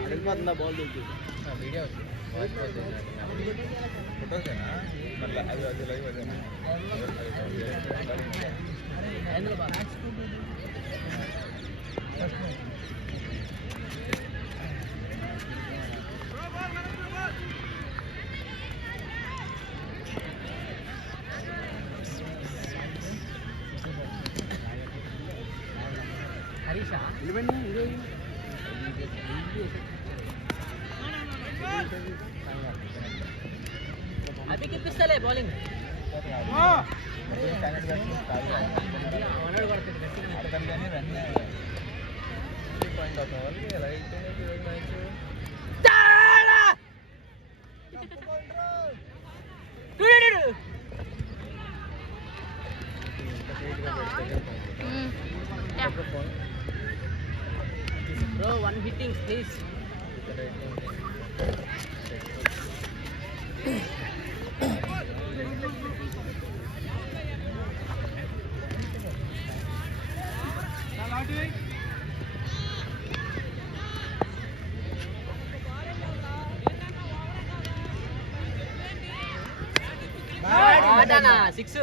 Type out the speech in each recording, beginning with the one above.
వెళ్ళిపోతుందా ball దొరికి video ఫోటోసేనా మళ్ళీ అది అది లైవ్ అదేనా హరీషా అవి కిప్పిస్తలే బౌలింగ్ ఆడతాను కానీ రన్ పాయింట్ అవుతాం వాళ్ళకి ఎలా అయిపోయింది ఈరోజు match Bro, one hitting, please. Adana, 6.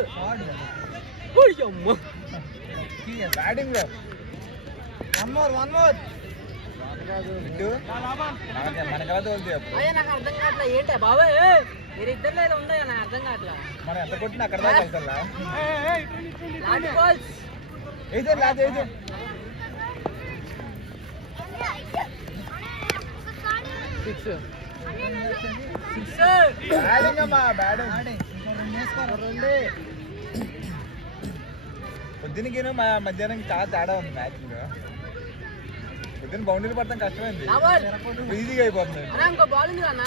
Oh, yumma. Batting there. One more. మనకలా తోలుతాయి అప్పుడు అయ్యా నాకు అర్థం కావట్లే ఏంటా బాబాయ్ మీరు ఇద్దరు లేదా ఉందా నాకు అర్థం కావట్లే మనం ఎంత కొట్టినా అక్కడ దాకా వెళ్తారా లాంటి బాల్స్ ఏదే లాజ్ ఏదే సిక్స్ బ్యాటింగ్ అమ్మా బ్యాటింగ్ పొద్దునకి మధ్యాహ్నం చాలా తేడా ఉంది మ్యాచ్ పొద్దున్న బౌండరీ పడతాం కష్టమైంది ఈజీగా అయిపోతుంది ఇంకో బాల్ ఉంది అన్న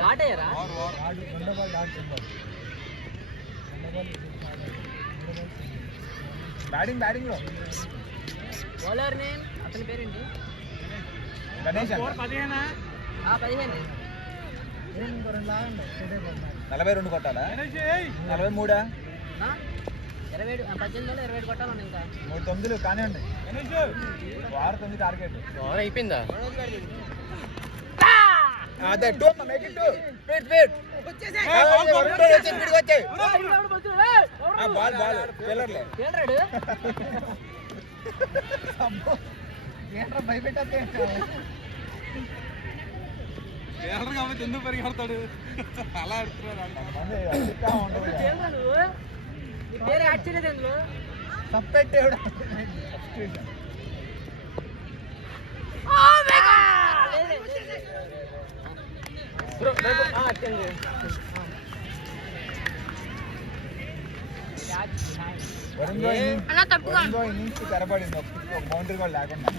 దాటయ్యారా బ్యాటింగ్ లో బౌలర్ నేమ్ అతని పేరేంటి గణేష్ 15 42 కొట్టాలా 43 18 కొట్టాలని ఇంకా 3 9 కానివ్వండి 9 టార్గెట్ ఓవర్ అయిపోయిందా అదే to make it to fit వచ్చేయ్ బాల్ ఫెయిలర్లే ఫెయిలర్డ్ అబ్బో ఏంట్రా భయపెట్టతే ఫెయిలర్ కాబట్టి ఎందుకు పరిగెడతాడు అలా ఆడుతున్నాడు నీ పేరు యాడ్ చేయలేదు ఎందులో సప్పెట్టేడు ఇన్నింగ్స్ తెరబడింది ఒక బౌండరీ కూడా లేకుండా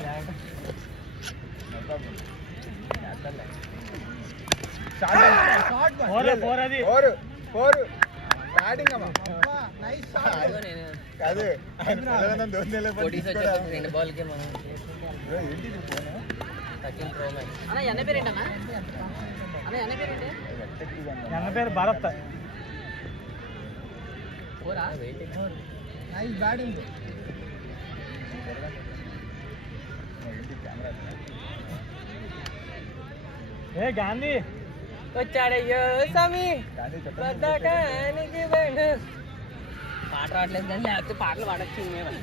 ఫోర్ బ్యాటింగ్ అమ్మా కాదు రెండు బాల్ కి మనం అన్న ఎన్న పేరేంటన్నా అన్న ఎన్న పేరేంటి ఎన్న పేరు భారత్ నైస్ బ్యాటింగ్ ఏ గాంధీ వచ్చాడయ్యో స్వామి పాట రావట్లేదు కానీ లేకపోతే పాటలు పాడచ్చు మేము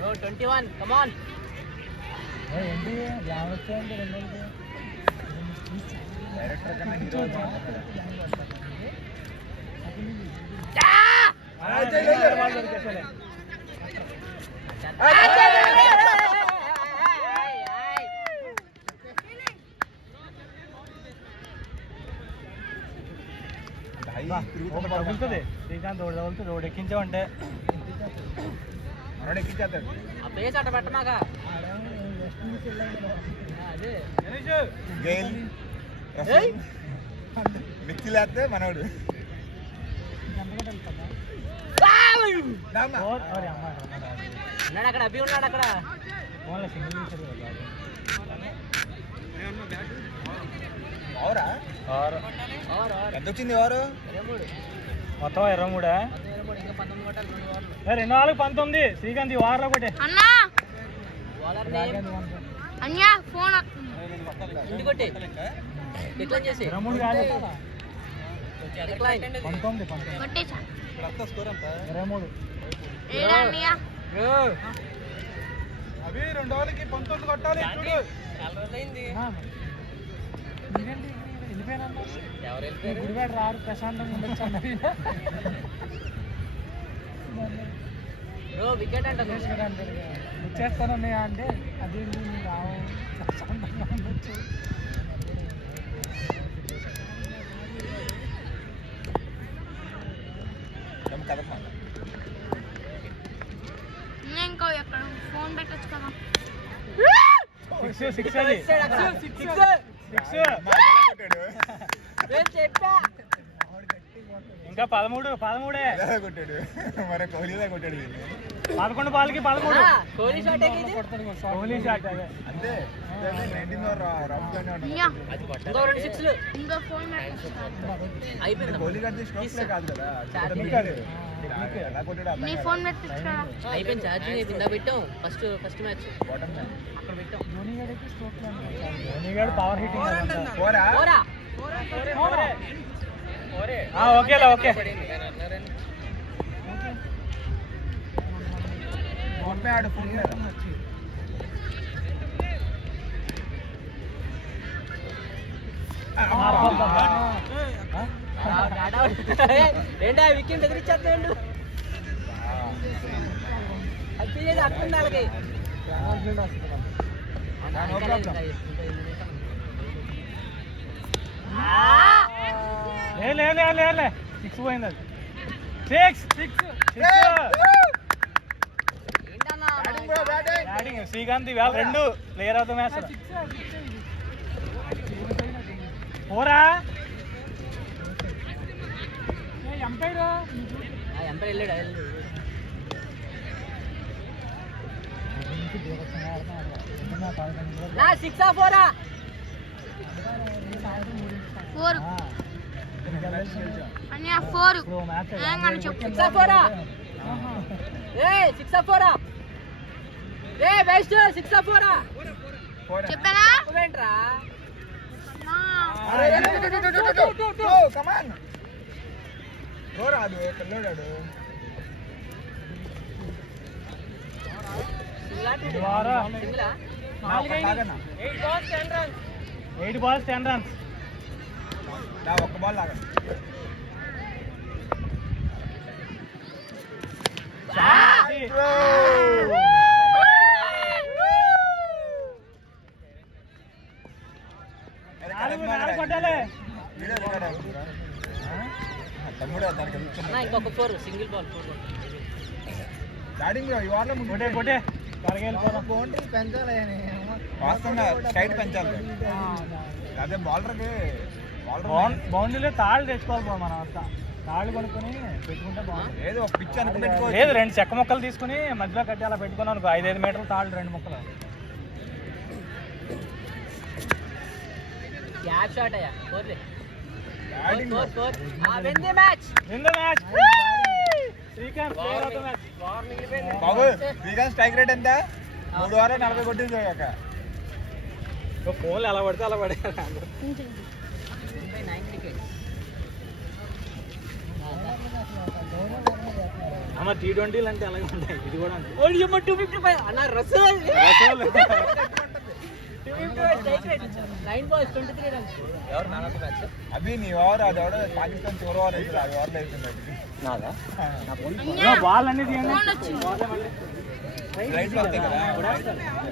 21 కమాన్ ఏంటి గ్లామర్ వచ్చాయండి రెండోకి డైరెక్టర్ కన్నా హీరో తగులుతుంది శ్రీకాంత్ రోడ్ తగులుతుంది రోడ్ ఎక్కించామంటే మనోడు ఎక్కించేస్తాడు ఆ పేజ్ అట్ట పెట్టమాక అదే గెయిల్ మిక్సీ లేస్తే మనోడు ఉన్నాడు అక్కడ అభి ఉన్నాడు అక్కడ ఎవరా ఎంత వచ్చింది ఎవరు మొత్తం 23 ఇంకా 19 కొట్టాలి 2 ఓవర్లు. 2 4 19 శ్రీకాంత్ ఈ వారంలో ఒకటే అన్నా బౌలర్ నేమ్ అన్యా ఫోన్ ఇంటి కొట్టి డిక్లైన్ చేసి 23 కాదు డిక్లైన్ 19 కొట్టేసా స్కోర్ ఎంత 23 ఏడా అన్నయ్య అవి 2 ఓవర్లకి 19 కొట్టాలి చూడు. చాలా రోజులైంది. మీరేంటి వెళ్ళిపోయాను ఎవరు వెళ్ళిపోయారు? గుడివాడ రారు ప్రశాంతంగా ఉండొచ్చు అన్నది బ్రో వికెట్ అంట వచ్చేస్తానన్నయ్య అంటే అదేంటి మీరు రావు ప్రశాంతంగా ఉండొచ్చు కదమ్మా ఇంకా ఎక్కడ ఫోన్ పెట్టొచ్చు కదా 6 అది 6 కొట్టాడు నేను చెప్పా. ఇంకా 13 కొట్టాడు మరి కోహ్లీదా కొట్టాడు వీళ్ళు. 11 బాల్కి 13 కోహ్లీ షాట్ ఎక్కింది. కోహ్లీ షాట్ అదే అంతే 19 ఓవర్ రఫ్ గానే ఉంటుంది. అన్యా ఇంకో 2 సిక్స్లు ఇంకా ఫోన్ పెట్టొచ్చు అయిపోయింది. కోహ్లీ గారి స్ట్రోక్ ప్లే కాదు కదా Technique అది. ఎలా కొట్టాడు నీ ఫోన్ పెట్టొచ్చు కదా అయిపోయింది. ఛార్జింగ్ అయిపోయిందా పెట్టాం. ఫస్ట్ మ్యాచ్ బాటమ్ మ్యాన్ అక్కడ పెట్టాం. ధోని గడికి స్ట్రోక్ ధోని గడి పవర్ హిట్టింగ్ పోరా పోరా ఓకేలా ఓకే ఫోన్ పే ఆడు ఫోన్ ఏంటా వికెట్ ఎదిరిచ్చేస్తాడు. అది చేసి అట్లుంది వాళ్ళకి. నో ప్రాబ్లం లే 6 పోయింది అది 6 ఏంటన్నా బ్యాటింగ్ శ్రీకాంత్ ఇవాళ 2 ప్లేయర్ ఆఫ్ ద మ్యాచ్ పోరా ఎంపైర్ ఎంపైర్ వెళ్ళాడు. నా 6 ఆ 4 ఆ 4 అన్యా 4 ఏం కానీ చెప్పు 6 ఆ 4 ఆ ఏ 6 ఆ 4 ఆ ఏ బెస్ట్ 6 ఆ 4 ఆ చెప్పానా నువ్వేంట్రా కమాన్ రాదు పిల్లోడాడు సింగిలా 8 balls 10 runs నా ఒక్క బాల్ లాగండి కొట్టాలి తమ్ముడు దానికి అన్న ఇంకొక 4 సింగిల్ బాల్ 4 బ్యాటింగ్ ఇవాళ కొట్టే కరగేళ్ళిపోదాం బౌండరీ పెంచాలి వాస్తవంగా స్ట్రైట్ పెంచాలి అదే బౌలర్కి బౌండరీలో తాళ్ళు తెచ్చుకోవాలి మనం అంతా తాళ్ళు కొనుక్కొని పెట్టుకుంటే బాగుంది ఏదో ఒక పిచ్ అనుకు పెట్టుకోవచ్చు లేదు 2 చెక్క ముక్కలు తీసుకుని మధ్యలో కట్టి అలా పెట్టుకున్నాం అనుకో 5 మీటర్లు తాళ్ళు 2 ముక్కలు గ్యాప్ షాట్ అయ్యా 4 batting 4 win the match Srikanth player of the match war మిగిలిపోయింది. బాబు శ్రీకాంత్ స్ట్రైక్ రేట్ ఎంత 3 ఓవర్లు 40 కొట్టింది ఒక ఫోన్లు ఎలా పడితే అలా పడే 9 వికెట్స్. అమ్మ T20 అంటే అలాగే ఉంటాయి ఇది కూడా అంతే ఓడి అమ్మ 255 అన్న రసూల్ 255 9 balls 23 runs. ఎవరు మ్యాన్ ఆఫ్ ది మ్యాచ్? అభి నీ ఓవర్ అది ఎవడో పాకిస్తాన్ చివరి ఓవర్ అయితే 5 ఓవర్లు అయిపోయింది నాదా? బాల్ అన్ని తీయండి ఫోన్ వచ్చింది రైట్ లో వస్తాయి కదా